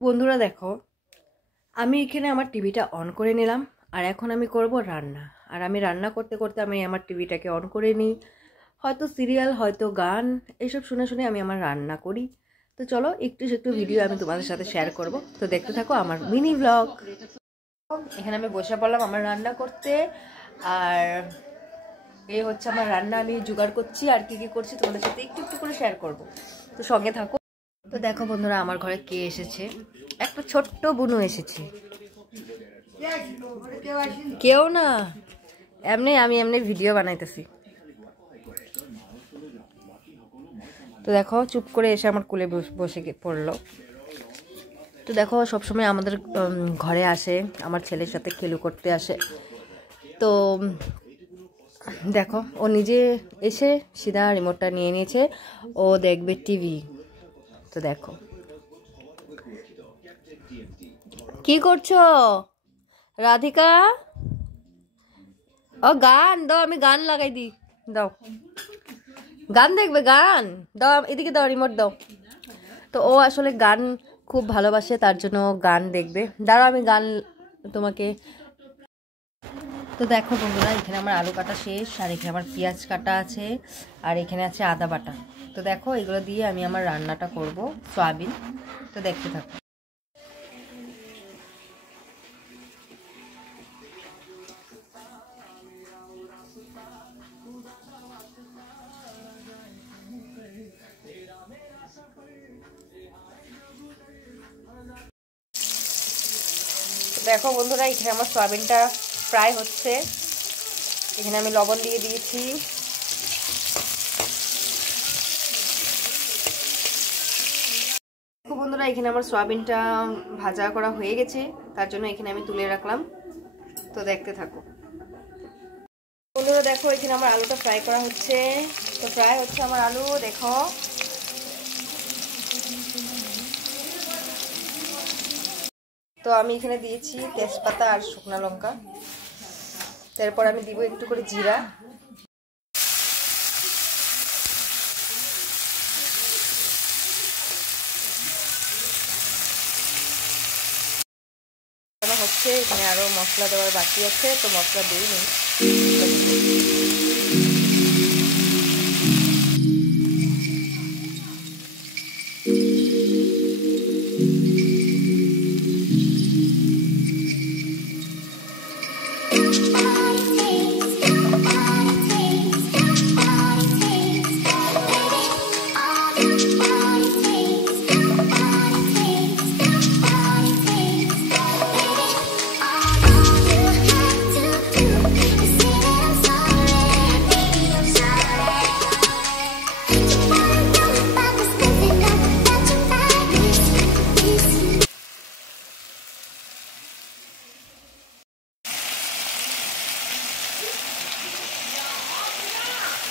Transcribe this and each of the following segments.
বন্ধুরা দেখো, আমি এখানে আমার টিভিটা অন করে নিলাম আর এখন আমি করব রান্না। আর আমি রান্না করতে করতে আমি আমার টিভিটাকে অন করে নিই, হয়তো সিরিয়াল হয়তো গান, এইসব শুনে শুনে আমি আমার রান্না করি। তো চলো একটু একটু ভিডিও আমি তোমাদের সাথে শেয়ার করব, তো দেখতে থাকো আমার মিনি ব্লগ। এখানে আমি বসে পড়লাম আমার রান্না করতে, আর এই হচ্ছে আমার রান্না। আমি জোগাড় করছি আর কি কি করছি তোমাদের সাথে একটু একটু করে শেয়ার করব, তো সঙ্গে থাকো। তো দেখো বন্ধুরা, আমার ঘরে কে এসেছে, একটা ছোট্ট বুনু এসেছে। কেউ না, এমনি আমি এমনি ভিডিও বানাইতেছি। তো দেখো চুপ করে এসে আমার কোলে বসে পড়লো। তো দেখো সবসময় আমাদের ঘরে আসে, আমার ছেলের সাথে খেলু করতে আসে। তো দেখো ও নিজে এসে সিধা রিমোটটা নিয়ে নিয়েছে, ও দেখবে টিভি। তো দেখো কি করছো রাধিকা? ও গান দাও, আমি গান লাগাই দিই, দাও গান দেখবে, গান দাও, এদিকে দাও, রিমোট দাও। তো ও আসলে গান খুব ভালোবাসে, তার জন্য গান দেখবে। দাঁড়াও আমি গান তোমাকে। তো দেখো বন্ধুরা, এখানে আমার আলু কাটা শেষ, আর এখানে আমার পেঁয়াজ কাটা আছে, আর এখানে আছে আদা বাটা। তো দেখো এগুলো দিয়ে আমি আমার রান্নাটা করব, সয়াবিন। তো দেখতে থাকো। দেখো বন্ধুরা, এখানে আমার সয়াবিনটা ফ্রাই হচ্ছে। এখানে আমি লবণ দিয়ে দিয়েছি। দেখো বন্ধুরা, এখানে আমার সয়াবিনটা ভাজা করা হয়ে গেছে, তার জন্য এখানে আমি তুলে রাখলাম। তো দেখতে থাকো বন্ধুরা। দেখো এখানে আমার আলুটা ফ্রাই করা হচ্ছে। তো ফ্রাই হচ্ছে আমার আলু, দেখো। তো আমি এখানে দিয়েছি তেজপাতা আর শুকনো লঙ্কা, তারপর আমি দিব একটু করে জিরা। হচ্ছে এখানে আরো মশলা দেওয়ার বাকি আছে, তো মশলা দিইনি।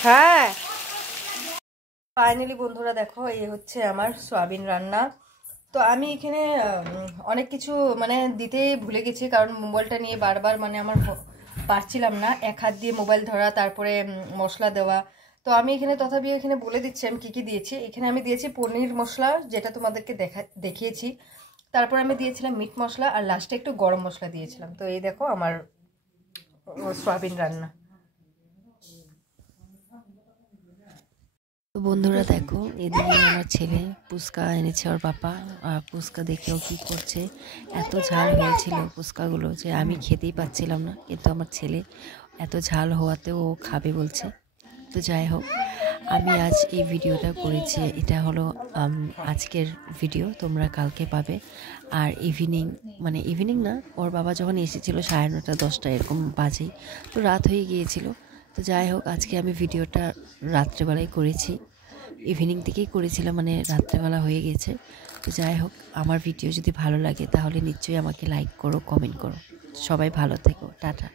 হ্যাঁ ফাইনালি বন্ধুরা দেখো, এই হচ্ছে আমার সয়াবিন রান্না। তো আমি এখানে অনেক কিছু মানে দিতে ভুলে গেছি, কারণ মোবাইলটা নিয়ে বারবার মানে আমার পারছিলাম না, এক হাত দিয়ে মোবাইল ধরা, তারপরে মশলা দেওয়া। তো আমি এখানে তথাপি এখানে বলে দিচ্ছি আমি কি কি দিয়েছি। এখানে আমি দিয়েছি পনির মশলা, যেটা তোমাদেরকে দেখিয়েছি। তারপর আমি দিয়েছিলাম মিট মশলা, আর লাস্টে একটু গরম মশলা দিয়েছিলাম। তো এই দেখো আমার সয়াবিন রান্না। তো বন্ধুরা দেখো, এদিকে আমার ছেলে ফুচকা এনেছে ওর পাপা, আর ফুচকা দেখেও কি করছে, এত ঝাল হয়েছিল ফুচকাগুলো যে আমি খেতেই পাচ্ছিলাম না, কিন্তু আমার ছেলে এত ঝাল হওয়াতে ও খাবে বলছে। তো যাই হোক, আমি আজ এই ভিডিওটা করেছি, এটা হলো আজকের ভিডিও, তোমরা কালকে পাবে। আর ইভিনিং না, ওর বাবা যখন এসেছিলো 9:30 10টা এরকম বাজে, তো রাত হয়ে গিয়েছিল। তো যাই হোক, আজকে আমি ভিডিওটা রাত্রেবেলায় করেছি, ইভিনিং থেকেই করেছিলাম, মানে রাত্রেবেলা হয়ে গেছে। তো যাই হোক, আমার ভিডিও যদি ভালো লাগে তাহলে নিশ্চয়ই আমাকে লাইক করো, কমেন্ট করো। সবাই ভালো থেকো, টাটা।